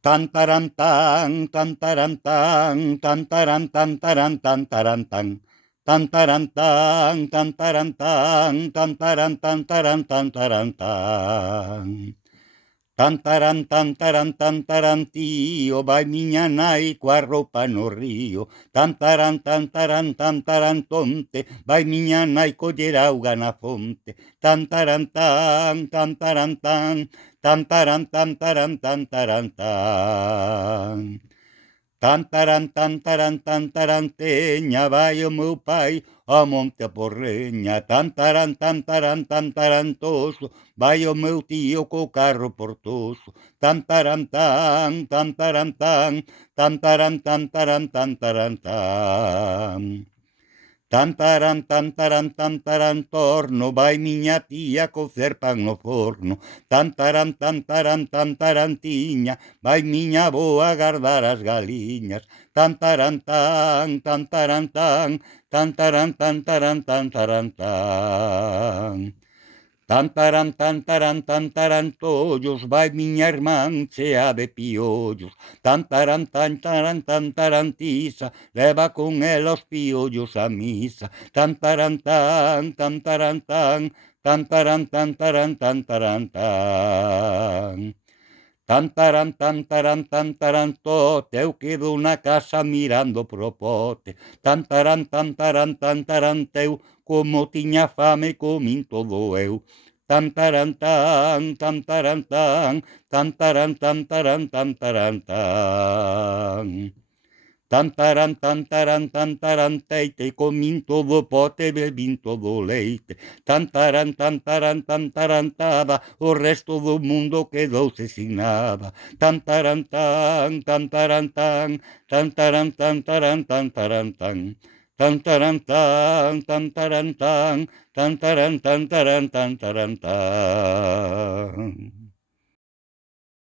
Tantaran tan, tantaran tan, tantaran tantaran tantaran tan. Tantaran tan, tantaran tan, tantaran tantaran tantaran tan. Tantaran tantaran tantaran tío, vai miña nai coa roupa no río. Tantaran tantaran tantaran tonte, vai miña nai coller auga na fonte. Tantaran tan, tantaran tan, tantaran tantaran tantaran tan. Tantaran tantaran tantaran teña, vai o meu pai ao monte a porreña. Tantaran tantaran tantaran toso, vai o meu tío co carro portoso. Tantaran tan, tantaran tan, tantaran tantaran tantaran tan. Tantaran, tantaran, tantaran, torno, vai miña tía cocer pan no forno. Tantaran, tantaran, tantarantiña, vai miña boa gardar as galiñas. Tantaran, tan, tantaran, tan, tantaran, tantaran, tantaran, tan. Tantaran, tantaran, tantaran, tollos, vai miña irmán chea de piollos. Tantaran, tantaran, tantaran, tisa, leva con ela os piollos a misa. Tantaran, tan, tantaran, tan, tantaran, tantaran, tantaran, tan. Tantaran, tantaran, tantaran, tote, eu quedo na casa mirando pro pote. Tantaran, tantaran, tantaran, teu, como tiña fame comín todo eu. Tantaran, tan, tantaran, tan, tantaran, tantaran, tantaran, tan. Tantaran, tantaran, tantaran, teite, comín todo pote, bebín todo leite. Tantaran, tantaran, tantarantaba, o resto do mundo quedouse sin nada. Tantaran, tan, tantaran, tan, tantaran, tantaran, tantaran, tan. Tantaran, tan, tantaran, tan, tantaran, tantaran, tantaran, tan.